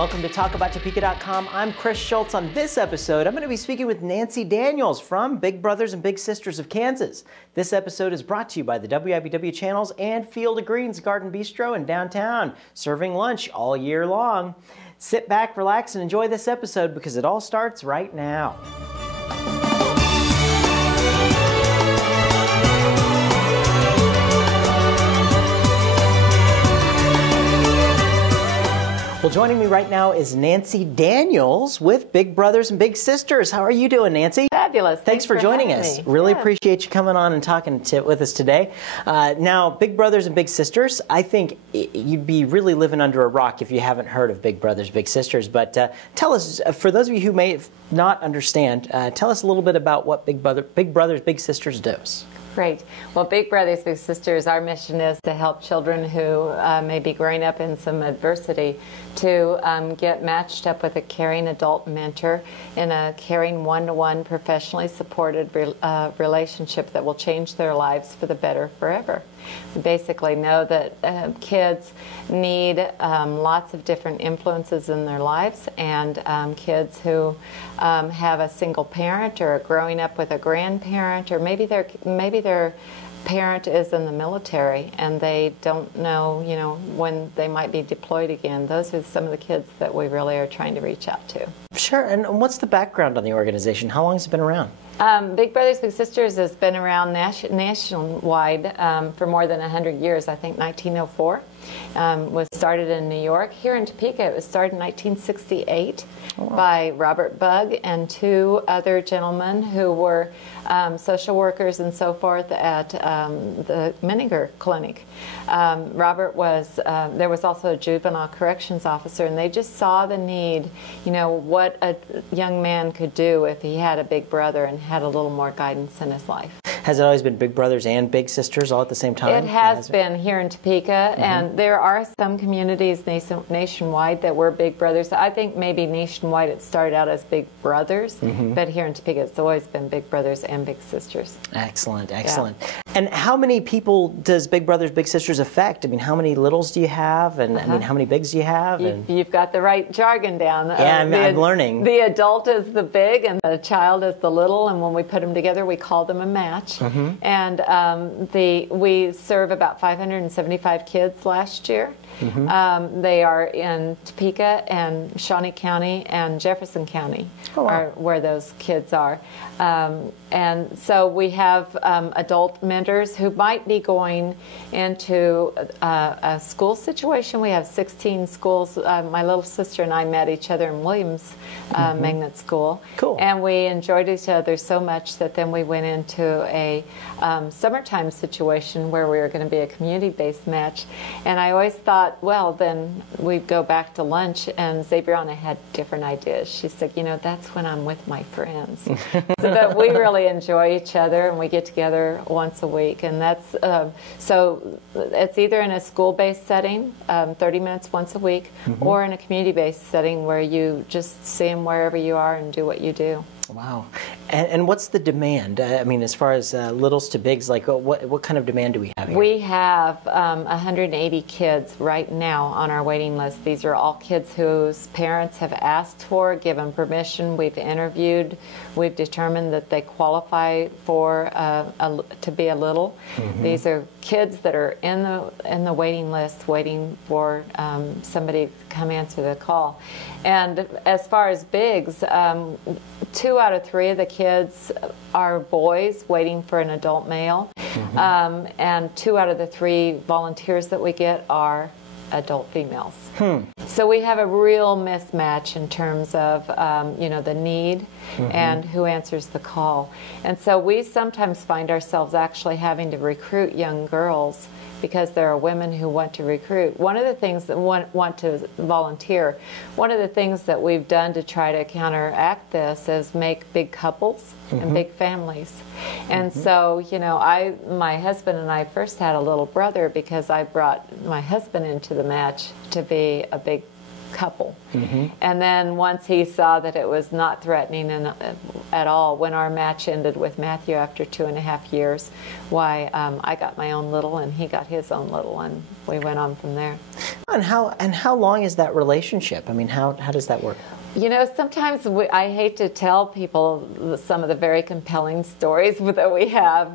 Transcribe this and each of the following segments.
Welcome to TalkAboutTopeka.com. I'm Chris Schultz. On this episode, I'm going to be speaking with Nancy Daniels from Big Brothers and Big Sisters of Kansas. This episode is brought to you by the WIBW channels and Field of Greens Garden Bistro in downtown, serving lunch all year long. Sit back, relax, and enjoy this episode because it all starts right now. Well, joining me right now is Nancy Daniels with Big Brothers and Big Sisters. How are you doing, Nancy? Fabulous. Thanks for joining us. Really appreciate you coming on and talking with us today. Now, Big Brothers and Big Sisters, I think you'd be really living under a rock if you haven't heard of Big Brothers, Big Sisters. But tell us, for those of you who may not understand, tell us a little bit about what Big Brothers, Big Sisters does. Great. Well, Big Brothers, Big Sisters, our mission is to help children who may be growing up in some adversity to get matched up with a caring adult mentor in a caring one-to-one, professionally supported relationship that will change their lives for the better forever. We basically know that kids need lots of different influences in their lives, and kids who have a single parent or are growing up with a grandparent, or maybe their parent is in the military and they don't know, when they might be deployed again. Those are some of the kids that we really are trying to reach out to. Sure. And what's the background on the organization? How long has it been around? Big Brothers Big Sisters has been around nationwide for more than 100 years. I think 1904 was started in New York. Here in Topeka, it was started in 1968 by Robert Bugg and two other gentlemen who were social workers and so forth at the Menninger Clinic. Robert was, there was also a juvenile corrections officer, and they just saw the need, what a young man could do if he had a big brother and had a little more guidance in his life. Has it always been Big Brothers and Big Sisters all at the same time? It has been here in Topeka, and there are some communities nationwide that were Big Brothers. I think maybe nationwide it started out as Big Brothers, but here in Topeka it's always been Big Brothers and Big Sisters. Excellent, excellent. Yeah. And how many people does Big Brothers, Big Sisters affect? I mean, how many littles do you have? And I mean, how many bigs do you have? You've got the right jargon down. Yeah, I'm learning. The adult is the big and the child is the little, and when we put them together we call them a match. And we serve about 575 kids last year. They are in Topeka and Shawnee County and Jefferson County are where those kids are. And so we have adult mentors who might be going into a school situation. We have 16 schools. My little sister and I met each other in Williams Magnet School. Cool. And we enjoyed each other so much that then we went into a summertime situation where we were going to be a community-based match. And I always thought, well, then we'd go back to lunch, and Zabriana had different ideas. She said, that's when I'm with my friends. But we really enjoy each other, and we get together once a week. And that's, so it's either in a school-based setting, 30 minutes once a week, or in a community-based setting where you just see them wherever you are and do what you do. Wow. And what's the demand? I mean, as far as littles to bigs, like what kind of demand do we have here? We have 180 kids right now on our waiting list. These are all kids whose parents have asked for, given permission. We've interviewed. We've determined that they qualify for to be a little. These are kids that are in the waiting list, waiting for somebody to come answer the call. And as far as bigs, 2 out of 3 of the kids are boys waiting for an adult male, and 2 out of the 3 volunteers that we get are adult females. So we have a real mismatch in terms of the need and who answers the call. And so we sometimes find ourselves actually having to recruit young girls because there are women who want to recruit. One of the things that want to volunteer, one of the things that we've done to try to counteract this is make big couples and big families. And so, my husband and I first had a little brother because I brought my husband into the match to be a big couple. And then once he saw that it was not threatening at all, when our match ended with Matthew after 2.5 years, I got my own little and he got his own little, and we went on from there. And how long is that relationship? I mean, how does that work? You know, sometimes I hate to tell people some of the very compelling stories that we have.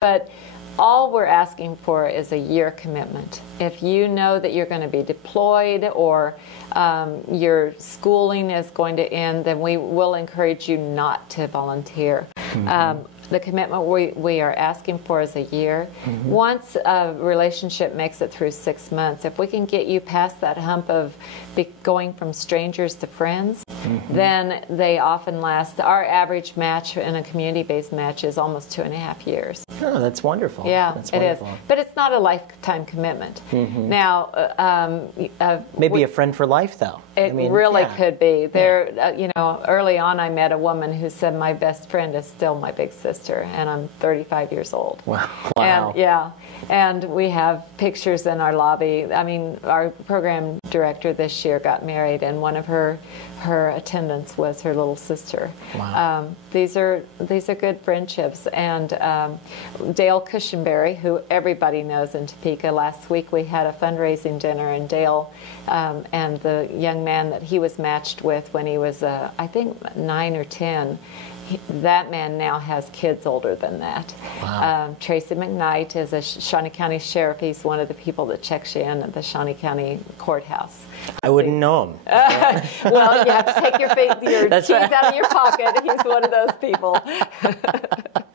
But all we're asking for is a year commitment. If you know that you're going to be deployed or your schooling is going to end, then we will encourage you not to volunteer. The commitment we are asking for is a year. Once a relationship makes it through 6 months, if we can get you past that hump of going from strangers to friends, then they often last. Our average match in a community-based match is almost 2.5 years. Oh, that's wonderful. Yeah, that's it is. wonderful. But it's not a lifetime commitment. Now, maybe a friend for life, though. It really could be. You know, early on I met a woman who said, my best friend is still my big sister, and I'm 35 years old. Wow. And, and we have pictures in our lobby. I mean, our program director this year got married, and one of her attendants was her little sister. Wow. These are good friendships. And Dale Cushenberry, who everybody knows in Topeka, last week we had a fundraising dinner, and Dale and the young man that he was matched with when he was, I think, 9 or 10, that man now has kids older than that. Wow. Tracy McKnight is a Shawnee County sheriff. He's one of the people that checks you in at the Shawnee County courthouse. I wouldn't know him. Well, you have to take your keys out of your pocket. He's one of those people.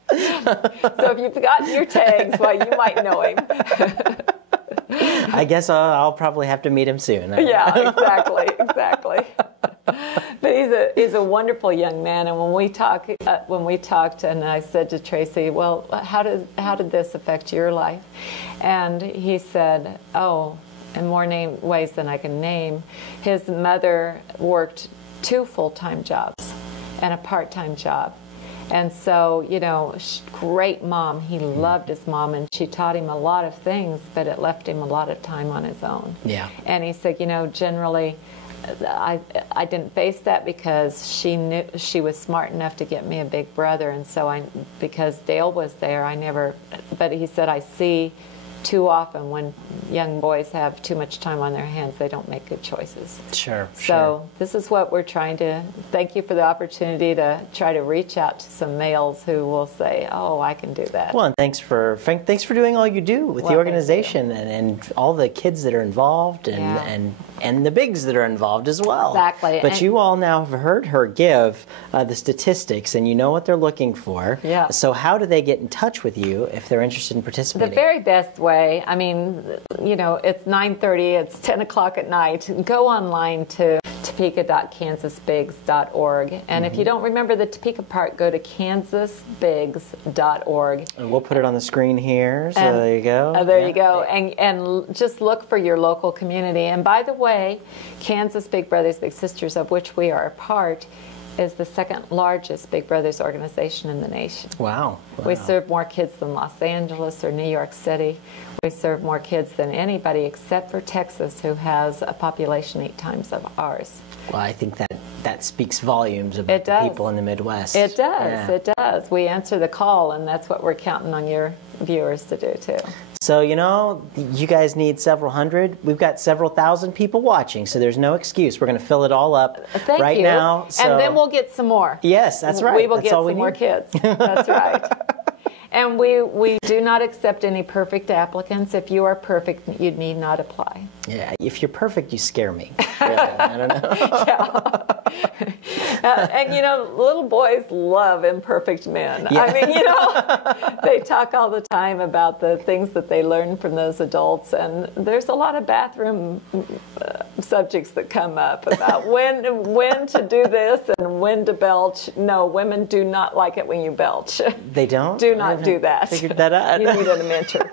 So if you've forgotten your tags, well, you might know him. I guess I'll probably have to meet him soon. Yeah, exactly. But he's a wonderful young man, and when we talked, and I said to Tracy, well, how did this affect your life? And he said, oh, in more ways than I can name. His mother worked 2 full-time jobs and a part-time job. And so, you know, great mom. He loved his mom, and she taught him a lot of things, but it left him a lot of time on his own. Yeah. And he said, you know, generally, I didn't face that because she knew she was smart enough to get me a big brother, and so because Dale was there, I never. But he said, I see too often when young boys have too much time on their hands, they don't make good choices. Sure. So this is what we're trying to. Thank you for the opportunity to try to reach out to some males who will say, "Oh, I can do that." Well, and thanks for doing all you do with the organization and all the kids that are involved and the bigs that are involved as well. Exactly. But you all now have heard her give the statistics, and you know what they're looking for. Yeah. So how do they get in touch with you if they're interested in participating? The very best way, I mean, you know, it's 9:30, it's 10 o'clock at night. Go online to topeka.kansasbigs.org. And if you don't remember the Topeka part, go to kansasbigs.org. And we'll put it on the screen here, so there you go. There you go. And just look for your local community. And by the way, Kansas Big Brothers Big Sisters, of which we are a part, is the second largest Big Brothers organization in the nation. Wow. We serve more kids than Los Angeles or New York City. We serve more kids than anybody except for Texas, who has a population 8 times of ours. Well, I think that speaks volumes about the people in the Midwest. It does. It does. We answer the call, and that's what we're counting on your viewers to do too. So, you know, you guys need several hundred. We've got several thousand people watching, so there's no excuse. We're going to fill it all up right now. So. And then we'll get some more. Yes, that's right. We will get some more kids. That's right. And we do not accept any perfect applicants. If you are perfect, you need not apply. Yeah, if you're perfect, you scare me. Really, I don't know. And you know, little boys love imperfect men. Yeah. I mean, you know, they talk all the time about the things that they learn from those adults, and there's a lot of bathroom subjects that come up about when to do this and when to belch. No, women do not like it when you belch. They don't? Do not do that. Figured that out. You need a mentor.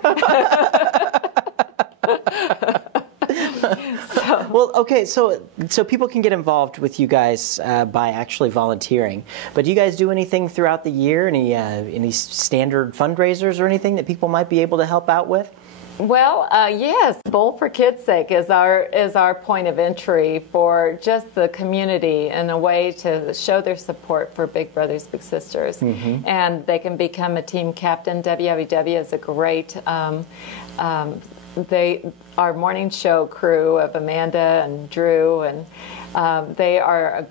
Well, okay, so people can get involved with you guys by actually volunteering. But do you guys do anything throughout the year? Any standard fundraisers or anything that people might be able to help out with? Well, yes, Bowl for Kids' Sake is our point of entry for just the community and a way to show their support for Big Brothers Big Sisters. Mm-hmm. And they can become a team captain. WWW is a great our morning show crew of Amanda and Drew, and they are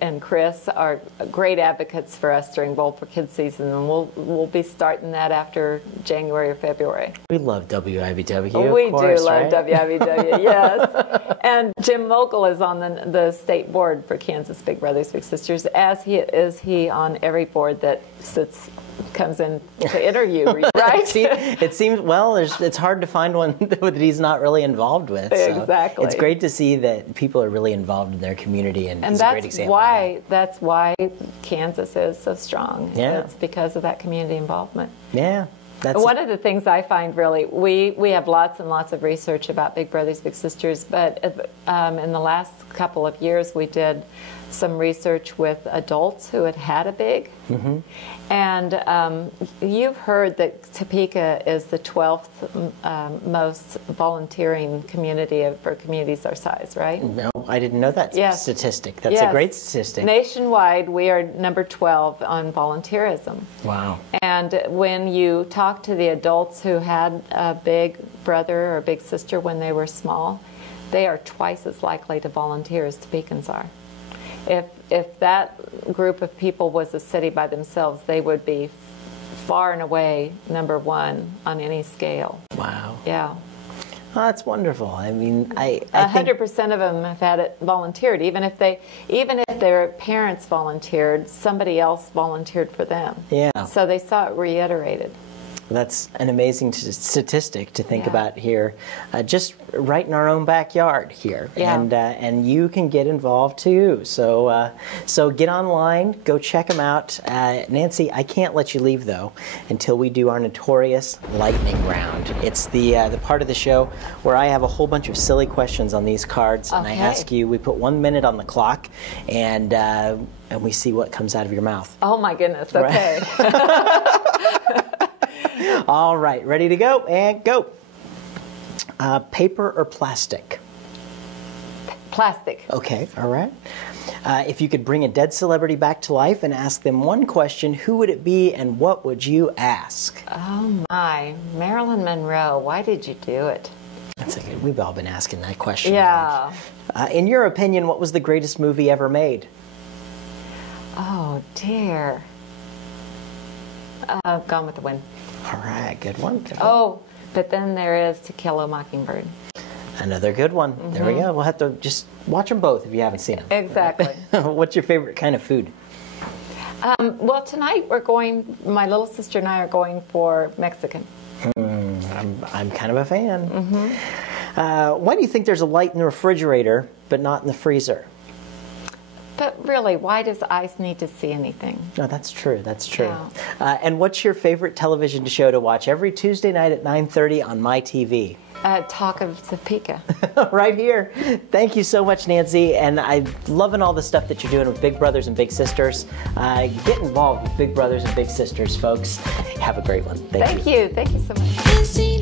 and Chris are great advocates for us during Bowl for Kids season, and we'll be starting that after January or February. We love WIBW. We of course, do love right? WIBW, yes. And Jim Mogul is on the state board for Kansas Big Brothers Big Sisters, as he on every board that comes in to interview, right? It seems, well, it's hard to find one that he's not really involved with. So exactly. It's great to see that people are really involved in their community, and he's a great example. That's why Kansas is so strong. Yeah. It's because of that community involvement. Yeah. One of the things I find really, we have lots and lots of research about Big Brothers Big Sisters, but in the last couple of years we did some research with adults who had a big. Mm-hmm. And you've heard that Topeka is the 12th most volunteering community for communities our size, right? No, I didn't know that statistic. That's a great statistic. Nationwide, we are number 12 on volunteerism. Wow. And when you talk to the adults who had a big brother or big sister when they were small, they are twice as likely to volunteer as Topekans are. If that group of people was a city by themselves, they would be far and away number one on any scale. Wow. Yeah. Oh, that's wonderful. I mean, I 100% of them have had it volunteered. Even if their parents volunteered, somebody else volunteered for them. Yeah. So they saw it reiterated. That's an amazing statistic to think about here, just right in our own backyard here. Yeah. And you can get involved too. So so get online, go check them out. Nancy, I can't let you leave though until we do our notorious lightning round. It's the part of the show where I have a whole bunch of silly questions on these cards, and I ask you. We put 1 minute on the clock, and we see what comes out of your mouth. Oh my goodness! Okay. Right. All right, ready to go? And go. Paper or plastic? Plastic. Okay, all right. If you could bring a dead celebrity back to life and ask them one question, who would it be and what would you ask? Oh my, Marilyn Monroe, why did you do it? That's okay. We've all been asking that question. Yeah. In your opinion, what was the greatest movie ever made? Oh dear. Gone with the Wind. All right, good one. Good one. Oh, but then there is To Kill a Mockingbird. Another good one. Mm-hmm. There we go. We'll have to just watch them both if you haven't seen them. Exactly. What's your favorite kind of food? Well, tonight my little sister and I are going for Mexican. I'm kind of a fan. Mm-hmm. Why do you think there's a light in the refrigerator but not in the freezer? But really, why does ice need to see anything? No, that's true. That's true. Yeah. And what's your favorite television show to watch every Tuesday night at 9:30 on my TV? Talk of Topeka. Right here. Thank you so much, Nancy. And I'm loving all the stuff that you're doing with Big Brothers and Big Sisters. Get involved with Big Brothers and Big Sisters, folks. Have a great one. Thank you. Thank you so much.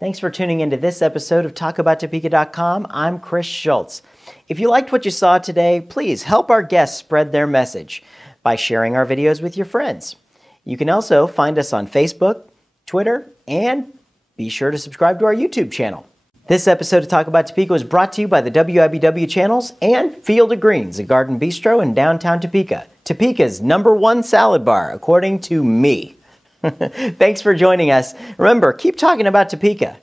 Thanks for tuning into this episode of TalkAboutTopeka.com. I'm Chris Schultz. If you liked what you saw today, please help our guests spread their message by sharing our videos with your friends. You can also find us on Facebook, Twitter, and be sure to subscribe to our YouTube channel. This episode of Talk About Topeka was brought to you by the WIBW channels and Field of Greens, a garden bistro in downtown Topeka. Topeka's #1 salad bar, according to me. Thanks for joining us. Remember, keep talking about Topeka.